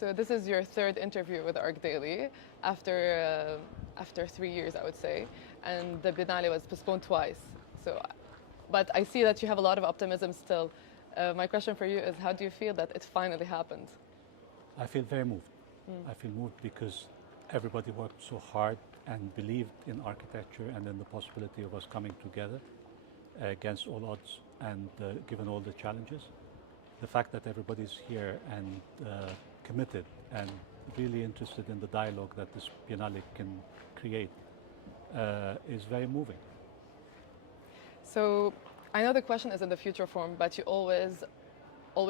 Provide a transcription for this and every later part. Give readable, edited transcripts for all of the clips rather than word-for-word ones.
So this is your third interview with ArchDaily after 3 years, I would say, and the Biennale was postponed twice. But I see that you have a lot of optimism still. My question for you is, how do you feel that it finally happened? I feel very moved. I feel moved because everybody worked so hard and believed in architecture and in the possibility of us coming together against all odds and given all the challenges. The fact that everybody's here and committed and really interested in the dialogue that this Biennale can create is very moving. So I know the question is in the future form, but you always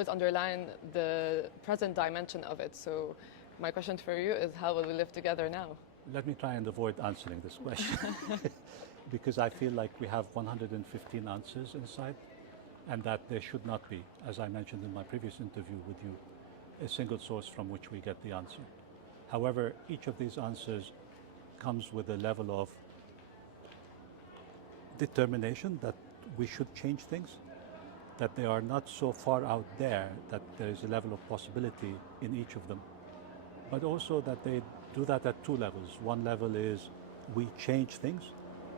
underline the present dimension of it. So my question for you is, how will we live together now? Let me try and avoid answering this question because I feel like we have 115 answers inside and that there should not be, as I mentioned in my previous interview with you, a single source from which we get the answer. However, each of these answers comes with a level of determination that we should change things, that they are not so far out there that there is a level of possibility in each of them, but also that they do that at two levels. One level is we change things,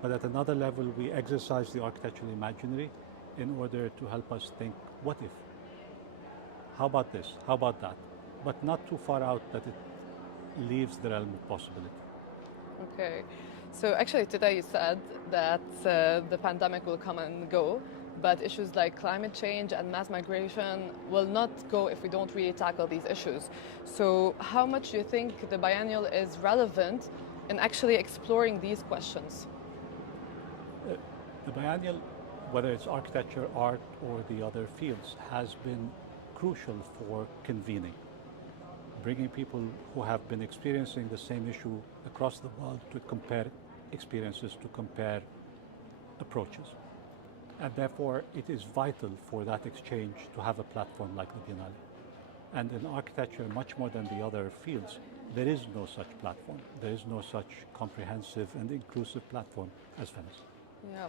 but at another level we exercise the architectural imaginary in order to help us think, what if? How about this? How about that? But not too far out that it leaves the realm of possibility. Okay. So actually today you said that the pandemic will come and go, but issues like climate change and mass migration will not go if we don't really tackle these issues. So how much do you think the biennial is relevant in actually exploring these questions? The biennial, whether it's architecture, art, or the other fields, has been crucial for convening, bringing people who have been experiencing the same issue across the world to compare experiences, to compare approaches. And therefore, it is vital for that exchange to have a platform like the Biennale. And in architecture, much more than the other fields, there is no such platform. There is no such comprehensive and inclusive platform as Venice. Yeah.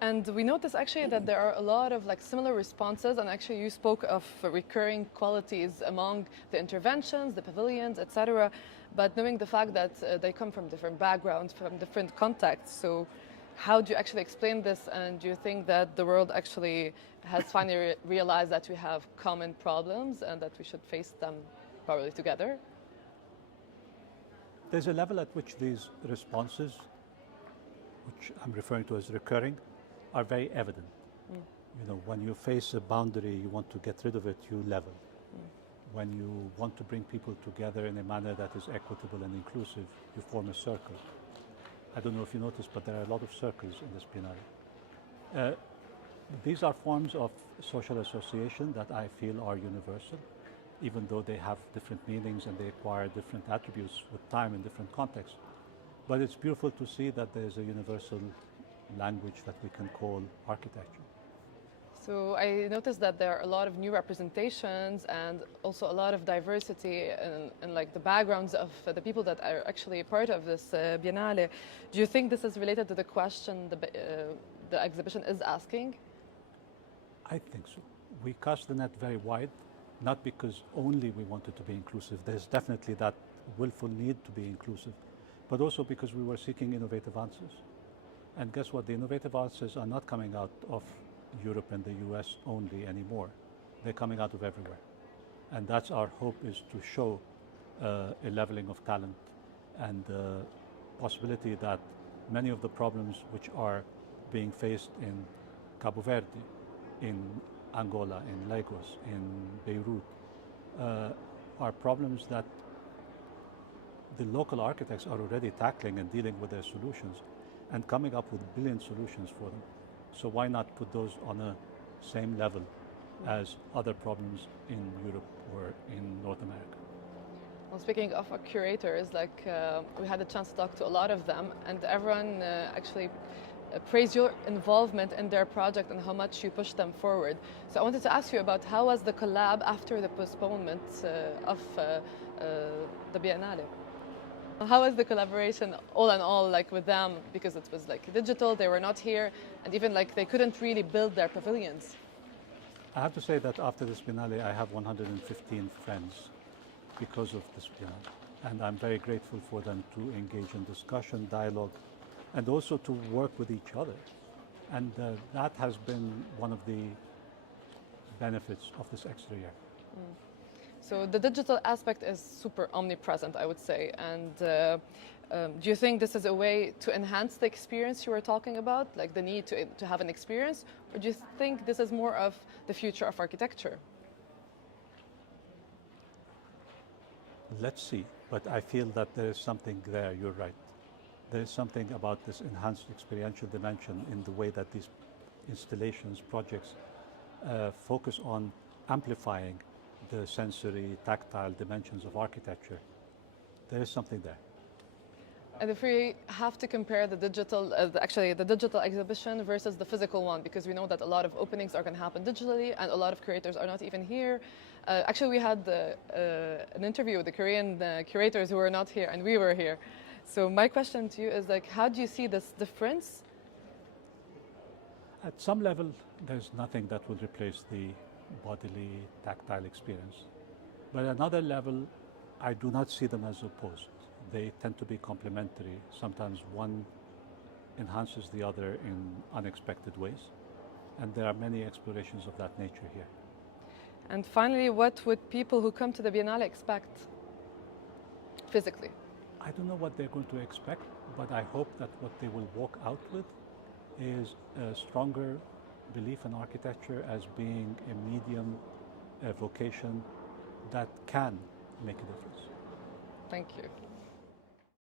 And we notice actually that there are a lot of similar responses, and actually you spoke of recurring qualities among the interventions, the pavilions, etc. But knowing the fact that they come from different backgrounds, from different contexts, so how do you actually explain this? And do you think that the world actually has finally realized that we have common problems and that we should face them probably together? There's a level at which these responses, which I'm referring to as recurring, are very evident. You know, when you face a boundary, you want to get rid of it, you level. When you want to bring people together in a manner that is equitable and inclusive, you form a circle. I don't know if you noticed, but there are a lot of circles in this Biennale. These are forms of social association that I feel are universal, even though they have different meanings and they acquire different attributes with time in different contexts. But it's beautiful to see that there's a universal language that we can call architecture. So I noticed that there are a lot of new representations and also a lot of diversity in the backgrounds of the people that are actually part of this Biennale. Do you think this is related to the question the exhibition is asking? I think so. We cast the net very wide, not because only we wanted to be inclusive. There's definitely that willful need to be inclusive, but also because we were seeking innovative answers. And guess what? The innovative answers are not coming out of Europe and the US only anymore. They're coming out of everywhere. And that's our hope, is to show a leveling of talent and the possibility that many of the problems which are being faced in Cabo Verde, in Angola, in Lagos, in Beirut, are problems that the local architects are already tackling and dealing with their solutions and coming up with brilliant solutions for them. So why not put those on a same level as other problems in Europe or in North America? Well, speaking of curators, we had a chance to talk to a lot of them, and everyone actually praised your involvement in their project and how much you pushed them forward. So I wanted to ask you about how was the collab after the postponement of the Biennale? How was the collaboration all in all with them, because it was digital, they were not here, and even they couldn't really build their pavilions? I have to say that after this Biennale I have 115 friends because of this biennale. And I'm very grateful for them to engage in discussion, dialogue, and also to work with each other. And that has been one of the benefits of this extra year. So the digital aspect is super omnipresent, I would say. And do you think this is a way to enhance the experience you were talking about, like the need to have an experience? Or do you think this is more of the future of architecture? Let's see, but I feel that there is something there, you're right. There is something about this enhanced experiential dimension in the way that these installations, projects focus on amplifying the sensory, tactile dimensions of architecture. There is something there. And if we have to compare the digital, the digital exhibition versus the physical one, because we know that a lot of openings are going to happen digitally, and a lot of curators are not even here. Actually, we had an interview with the Korean curators who were not here, and we were here. So my question to you is, like, how do you see this difference? At some level, there's nothing that will replace the bodily, tactile experience. But at another level, I do not see them as opposed. They tend to be complementary. Sometimes one enhances the other in unexpected ways. And there are many explorations of that nature here. And finally, what would people who come to the Biennale expect physically? I don't know what they're going to expect, but I hope that what they will walk out with is a stronger belief in architecture as being a medium, a vocation that can make a difference. Thank you.